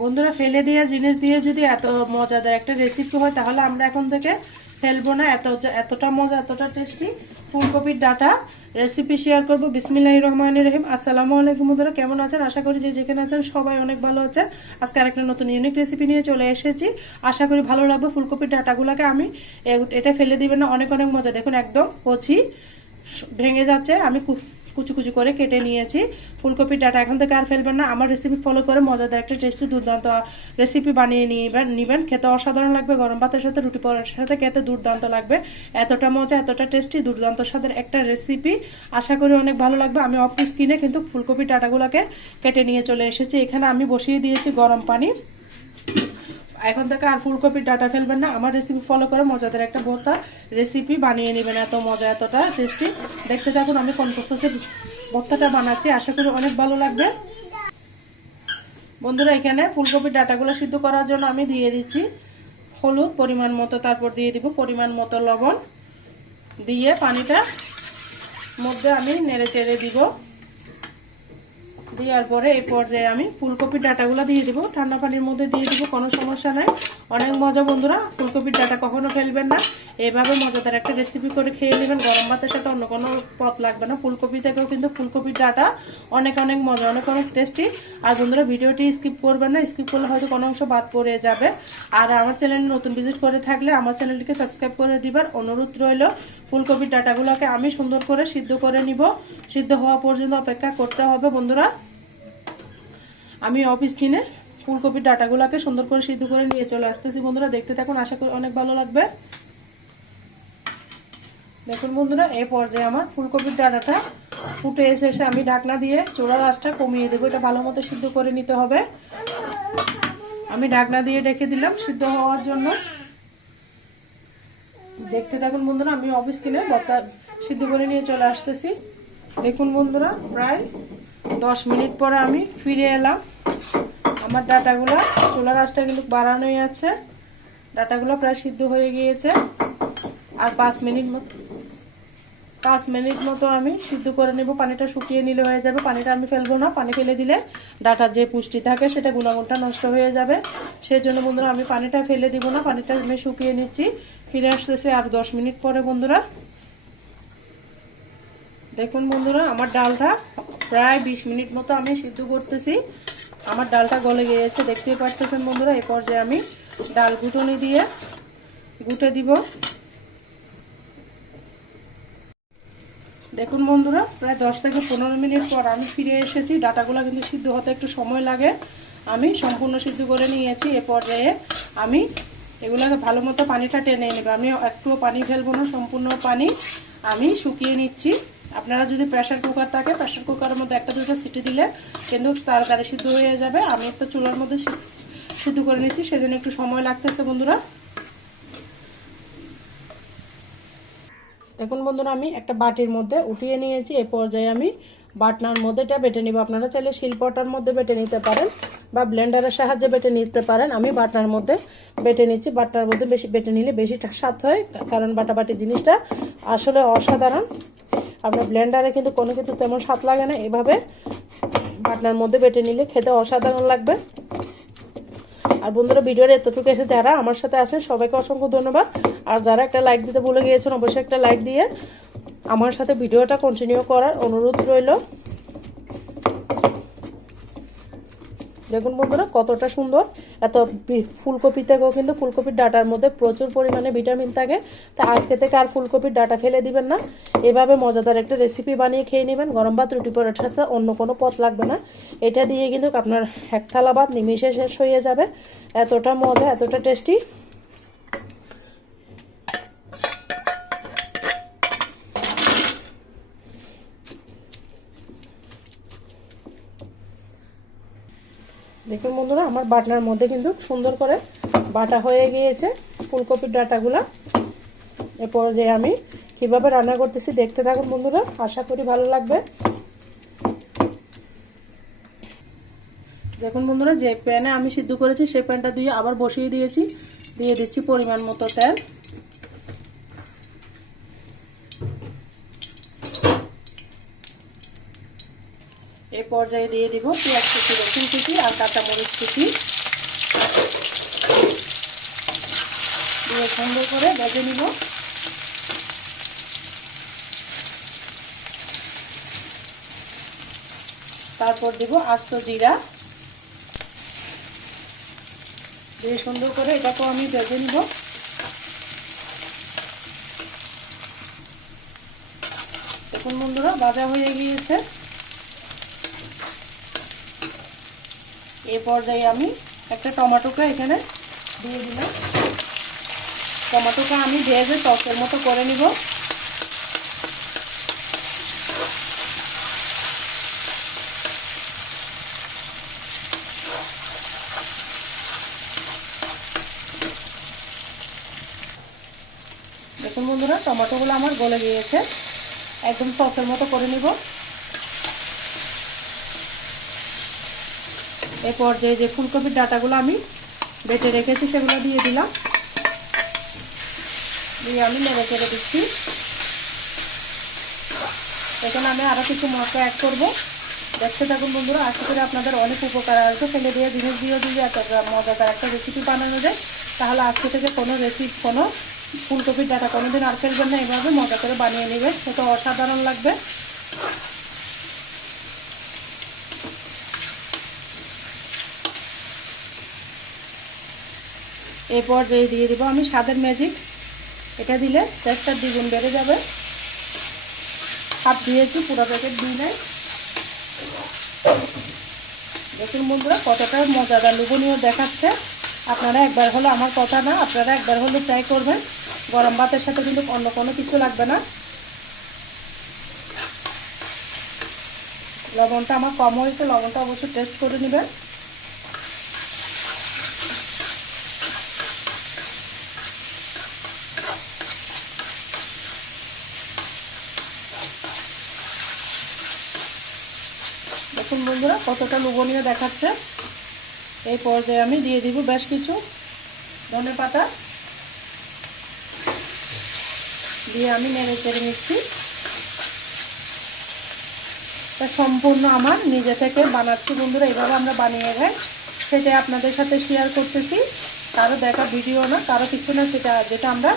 বন্ধুরা, ফেলে দেওয়া জিনিস দিয়ে যদি এত মজাদার একটা রেসিপি হয় তাহলে আমরা এখন থেকে ফেলবো না। এতটা মজা, এতটা টেস্টি ফুলকপির ডাঁটা রেসিপি শেয়ার করবো। বিসমিল্লাহির রহমানির রহিম। আসসালামু আলাইকুম বন্ধুরা, কেমন আছেন? আশা করি যে যেখানে আছেন সবাই অনেক ভালো আছেন। আজকে আরেকটা নতুন ইউনিক রেসিপি নিয়ে চলে এসেছি। আশা করি ভালো লাগবে। ফুলকপির ডাঁটাগুলোকে আমি এটা ফেলে দিবেন না, অনেক অনেক মজা। দেখুন একদম কচি, ভেঙে যাচ্ছে। আমি কুচি কুচি করে কেটে নিয়েছি ফুলকপির ডাঁটা। এখন থেকে আর ফেলবেন না। আমার রেসিপি ফলো করে মজাদার একটা টেস্টি দুর্দান্ত রেসিপি বানিয়ে নিবেন। খেতে অসাধারণ লাগবে। গরম ভাতের সাথে, রুটি পরোটার সাথে খেতে দুর্দান্ত লাগবে। এতটা মজা, এতটা টেস্টি, দুর্দান্ত স্বাদের একটা রেসিপি। আশা করি অনেক ভালো লাগবে। আমি অফ স্ক্রিনে কিন্তু ফুলকপির ডাঁটাগুলোকে কেটে নিয়ে চলে এসেছি। এখানে আমি বসিয়ে দিয়েছি গরম পানি। এখন থেকে আর ফুলকপির ডাঁটা ফেলবেন না। আমার রেসিপি ফলো করে মজাদার একটা ভর্তা রেসিপি বানিয়ে নেবেন। এত মজা, এতটা টেস্টি। দেখতে থাকুন আমি কোন প্রসেসে ভর্তাটা বানাচ্ছি। আশা করি অনেক ভালো লাগবে। বন্ধুরা, এখানে ফুলকপির ডাঁটাগুলো সিদ্ধ করার জন্য আমি দিয়ে দিচ্ছি হলুদ পরিমাণ মতো, তারপর দিয়ে দিব পরিমাণ মতো লবণ। দিয়ে পানিটা মধ্যে আমি নেড়ে চেড়ে দিব। দেওয়ার পরে এই পর্যায়ে আমি ফুলকপির ডাঁটাগুলো দিয়ে দিব। ঠান্ডা পানির মধ্যে দিয়ে দিব, কোনো সমস্যা নাই। অনেক মজা বন্ধুরা, ফুলকপির ডাঁটা কখনো ফেলবেন না। এইভাবে মজাদার একটা রেসিপি করে খেয়ে নেবেন। গরম ভাতের সাথে অন্য কোনো পথ লাগবে না। ফুলকপি থেকেও কিন্তু ফুলকপির ডাঁটা অনেক অনেক মজা, অনেক অনেক টেস্টি। আর বন্ধুরা, ভিডিওটি স্কিপ করবেন না। স্কিপ করলে হয়তো কোনো অংশ বাদ পড়ে যাবে। আর আমার চ্যানেল নতুন ভিজিট করে থাকলে আমার চ্যানেলটিকে সাবস্ক্রাইব করে দিবার অনুরোধ রইল। ফুলকপির ডাঁটাগুলোকে আমি সুন্দর করে সিদ্ধ করে নিব। সিদ্ধ হওয়া পর্যন্ত অপেক্ষা করতে হবে বন্ধুরা। আমি অফ স্ক্রিনে ফুলকপির ডাঁটাগুলোকে সুন্দর করে সিদ্ধ করে নিয়ে চলে আসতেছি বন্ধুরা। দেখতে থাকুন, আশা করি অনেক ভালো লাগবে। দেখুন বন্ধুরা, এই পর্যায়ে আমার ফুলকপির ডাঁটাটা ফুটে এসে আমি ঢাকনা দিয়ে চুলার আঁচটা কমিয়ে দেবো। এটা ভালো মতো সিদ্ধ করে নিতে হবে। আমি ঢাকনা দিয়ে রেখে দিলাম সিদ্ধ হওয়ার জন্য। দেখতে থাকুন বন্ধুরা, আমি অফ স্ক্রিনে ভর্তা সিদ্ধ করে নিয়ে চলে আসতেছি। দেখুন বন্ধুরা, প্রায় 10 মিনিট পরে আমি ফিরে এলাম। আমার ডাঁটাগুলো, চুলার আঁচটা কিন্তু বাড়ানোই আছে। ডাঁটাগুলো প্রায় সিদ্ধ হয়ে গিয়েছে। আর 5 মিনিট মতো আমি সিদ্ধ করে নেব। পানিটা শুকিয়ে নিলে হয়ে যাবে। পানিটা আমি ফেলবো না। পানি ফেলে দিলে ডাঁটার যে পুষ্টি থাকে সেটা, গুণাগুণটা নষ্ট হয়ে যাবে। সেই জন্য বন্ধুরা আমি পানিটা ফেলে দিব না। পানিটা আমি শুকিয়ে নিচ্ছি। ফিরে আসতেছি আর 10 মিনিট পরে বন্ধুরা। দেখুন বন্ধুরা, আমার ডালটা প্রায় 20 মিনিট মতো আমি সিদ্ধ করতেছি। আমার ডালটা গলে গিয়েছে, দেখতেই পাচ্ছেন বন্ধুরা। এই পর্যায়ে আমি ডাল ঘুটনি দিয়ে গুটে দিব। দেখুন বন্ধুরা, প্রায় 10 থেকে 15 মিনিট পর আমি ফিরে এসেছি। ডাঁটাগুলো কিন্তু সিদ্ধ হতে একটু সময় লাগে। আমি সম্পূর্ণ সিদ্ধ করে নিয়েছি। এ পর্যায়ে আমি এগুলোকে ভালো মতো পানিটা টেনে নেব। আমি একটুও পানি ফেলবো না, সম্পূর্ণ পানি আমি শুকিয়ে নিচ্ছি। আপনারা যদি প্রেসার কুকার থাকে, প্রেসার কুকারের মধ্যে একটা দুটো সিটি দিলে কিন্তু তাড়াতাড়ি সিদ্ধ হয়ে যাবে। আমি একটা চুলার মধ্যে সিদ্ধ করে নিচ্ছি, সেজন্য একটু সময় লাগতেছে বন্ধুরা। দেখুন বন্ধুরা, আমি একটা বাটির মধ্যে উঠিয়ে নিয়েছি। এই পর্যায়ে আমি বাটনার মধ্যে এটা বেটে নিব। আপনারা চাইলে শিলপাটার মধ্যে বেটে নিতে পারেন বা ব্লেন্ডারের সাহায্যে বেটে নিতে পারেন। আমি বাটনার মধ্যে বেটে নিচ্ছি। বাটনার মধ্যে বেশি বেটে নিলে বেশি স্বাদ হয়, কারণ বাটাবাটি জিনিসটা আসলে অসাধারণ। আপনার ব্লেন্ডারে কিন্তু কোনো কিছু তেমন স্বাদ লাগে না। এভাবে বাটনার মধ্যে বেটে নিলে খেতে অসাধারণ লাগবে। আর বন্ধুরা, ভিডিওর এতটুকু এসে যারা আমার সাথে আছেন সবাইকে অসংখ্য ধন্যবাদ। আর যারা একটা লাইক দিতে ভুলে গিয়েছেন, অবশ্যই একটা লাইক দিয়ে আমার সাথে ভিডিওটা কন্টিনিউ করার অনুরোধ রইল। দেখুন বন্ধুরা, কতটা সুন্দর। এত ফুলকপি থেকেও কিন্তু ফুলকপির ডাঁটার মধ্যে প্রচুর পরিমাণে ভিটামিন থাকে। তা আজকে থেকে আর ফুলকপির ডাঁটা ফেলে দিবেন না। এভাবে মজাদার একটা রেসিপি বানিয়ে খেয়ে নেবেন। গরম ভাত, রুটি পরোটার সাথে অন্য কোনো পথ লাগবে না। এটা দিয়ে কিন্তু আপনার এক থালা ভাত নিমিশে শেষ হয়ে যাবে। এতটা মজা, এতটা টেস্টি। দেখুন বন্ধুরা, আমার বাটনার মধ্যে কিন্তু সুন্দর করে বাটা হয়ে গিয়েছে ফুলকপির ডাঁটাগুলা। এরপর যে আমি কিভাবে রান্না করতেছি দেখতে থাকুন বন্ধুরা, আশা করি ভালো লাগবে। দেখুন বন্ধুরা, যে প্যানে আমি সিদ্ধ করেছি সেই প্যানটা দিয়ে আবার বসিয়ে দিয়েছি। দিয়ে দিচ্ছি পরিমাণ মতো তেল। এই পর্যায়ে দিয়ে দিব পেঁয়াজ কুচি, রসুন কুচি আর কাঁচামরিচ কুচি। দিয়ে সুন্দর করে ভেজে নিব। তারপর দিব আস্ত জিরা, দিয়ে সুন্দর করে এটাকেও আমি ভেজে নিব। দেখুন বন্ধুরা ভাজা হয়ে গিয়েছে। এই পর্যায়ে আমি একটা টমেটোকে এখানে দিয়ে দিলাম। টমেটোটা আমি ভেজে সসের মতো করে নিব। দেখুন বন্ধুরা টমেটোগুলো আমার গলে গিয়েছে, একদম সসের মতো করে নিব। এই পর্যায়ে যে ফুলকপির ডাঁটাগুলো আমি বেটে রেখেছি সেগুলো দিয়ে দিলাম, দিয়ে আমি নেড়ে চেড়ে দিচ্ছি। এখানে আমি আরও কিছু মশলা অ্যাড করব, দেখতে থাকুন বন্ধুরা, আশা করি আপনাদের অনেক উপকার আসবে। ফেলে দিয়ে জিনিস দিয়েও যদি এত মজাদার একটা রেসিপি বানানো যায় তাহলে আজকে থেকে কোনো ফুলকপির ডাঁটা কোনোদিন আর ফেলবেন না, এভাবে মজা করে বানিয়ে নেবেন, সেটা অসাধারণ লাগবে। এরপর যে দিয়ে দিব আমি স্বাদের ম্যাজিক, এটা দিলে টেস্টটা দ্বিগুণ বেড়ে যাবে। হাফ দিয়েছি, পুরো প্যাকেট দিই নাই। দেখুন বন্ধুরা কতটা মজাদার লোভনীয় দেখাচ্ছে। আপনারা একবার হলে, আমার কথা না, আপনারা একবার হলে ট্রাই করবেন। গরম ভাতের সাথে কিন্তু অন্য কোনো কিছু লাগবে না। লবণটা আমার কম হয়েছে, লবণটা অবশ্যই টেস্ট করে নেবেন। দেখুন বন্ধুরা কতটা লোভনীয় দেখাচ্ছে। এই পর্যায়ে আমি দিয়ে দিব বেশ কিছু ধনেপাতা, দিয়ে আমি নেড়ে চেড়ে নিচ্ছি। এটা সম্পূর্ণ আমার নিজে থেকে বানাচ্ছি বন্ধুরা, এইভাবে আমরা বানিয়ে খাই, সেটাই আপনাদের সাথে শেয়ার করতেছি। কারো দেখা ভিডিও না, কারো কিছু না, সেটা যেটা আমরা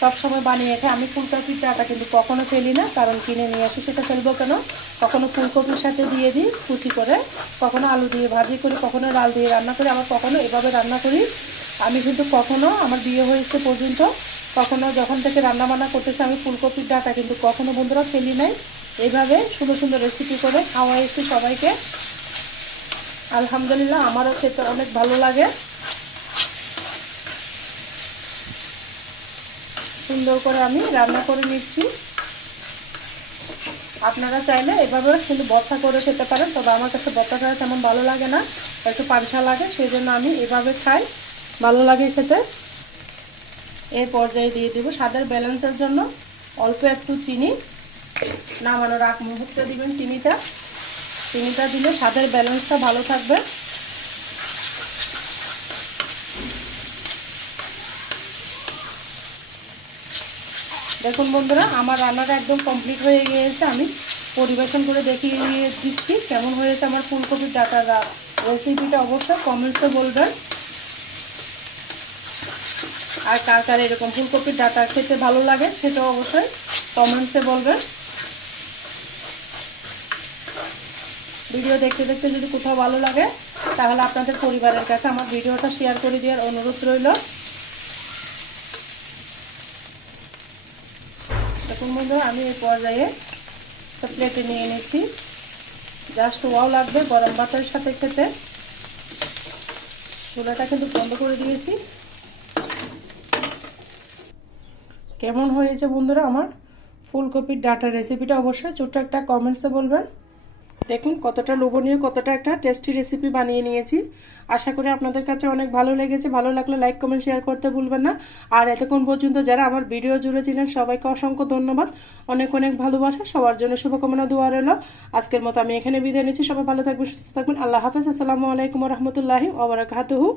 সবসময় বানিয়ে খাই। আমি ফুলকপির ডাঁটা কিন্তু কখনো ফেলি না, কারণ কিনে নিয়ে আসি, সেটা ফেলবো কেন। কখনো ফুলকপির সাথে দিয়ে দিই কুচি করে, কখনো আলু দিয়ে ভাজি করি, কখনো ডাল দিয়ে রান্না করি, আবার কখনো এভাবে রান্না করি। আমি কিন্তু কখনো, আমার বিয়ে হয়েছে পর্যন্ত, কখনো যখন থেকে রান্না বান্না করতেছি আমি ফুলকপির ডাঁটা কিন্তু কখনো বন্ধুরা ফেলি নাই। এইভাবে সুন্দর সুন্দর রেসিপি করে খাওয়াইছি সবাইকে, আলহামদুলিল্লাহ আমারও খেতে অনেক ভালো লাগে। সুন্দর করে আমি রান্না করে নিচ্ছি। আপনারা চাইলে এভাবে কিন্তু ভর্তা করে খেতে পারেন, তবে আমার কাছে ভর্তাটা তেমন ভালো লাগে না, একটু পানসা লাগে, সেই জন্য আমি এভাবে খাই, ভালো লাগে খেতে। এই পর্যায়ে দিয়ে দিব স্বাদের ব্যালেন্সের জন্য অল্প একটু চিনি। নামানোর আগ মুহূর্তে দিবেন চিনিটা, চিনিটা দিলে স্বাদের ব্যালেন্সটা ভালো থাকবে। দেখুন বন্ধুরা আমার রান্নাটা একদম কমপ্লিট হয়ে গিয়েছে, আমি পরিবেশন করে দেখিয়ে দিচ্ছি কেমন হয়েছে আমার ফুলকপির ডাঁটার রেসিপিটা। অবশ্যই কমেন্টসে বলবেন, আর কার কার এরকম ফুলকপির ডাঁটা খেতে ভালো লাগে সেটাও অবশ্যই কমেন্টসে বলবেন। ভিডিও দেখতে দেখতে যদি কোথাও ভালো লাগে তাহলে আপনাদের পরিবারের কাছে আমার ভিডিওটা শেয়ার করে দেওয়ার অনুরোধ রইল। দেখুন বন্ধুরা আমি এই পর্যায়ে একটা প্লেটে নিয়ে নিচ্ছি, জাস্ট ওয়াও লাগবে গরম ভাতের সাথে খেতে। চুলাটা কিন্তু বন্ধ করে দিয়েছি। কেমন হয়েছে বন্ধুরা আমার ফুলকপির ডাঁটার রেসিপিটা অবশ্যই ছোট্ট একটা কমেন্টসে বলবেন। দেখুন কতটা লোভনীয়, কতটা একটা টেস্টি রেসিপি বানিয়ে নিয়েছি। আশা করি আপনাদের কাছে অনেক ভালো লেগেছে। ভালো লাগলে লাইক কমেন্ট শেয়ার করতে ভুলবেন না। আর এতক্ষণ পর্যন্ত যারা আমার ভিডিও জুড়ে ছিলেন সবাইকে অসংখ্য ধন্যবাদ, অনেক অনেক ভালোবাসা, সবার জন্য শুভকামনা দোয়া রইল। আজকের মতো আমি এখানে বিদায় নিচ্ছি। সবাই ভালো থাকবেন, সুস্থ থাকবেন। আল্লাহ হাফেজ। আসসালামু আলাইকুম রহমতুল্লাহি ওয়া বারাকাতুহু।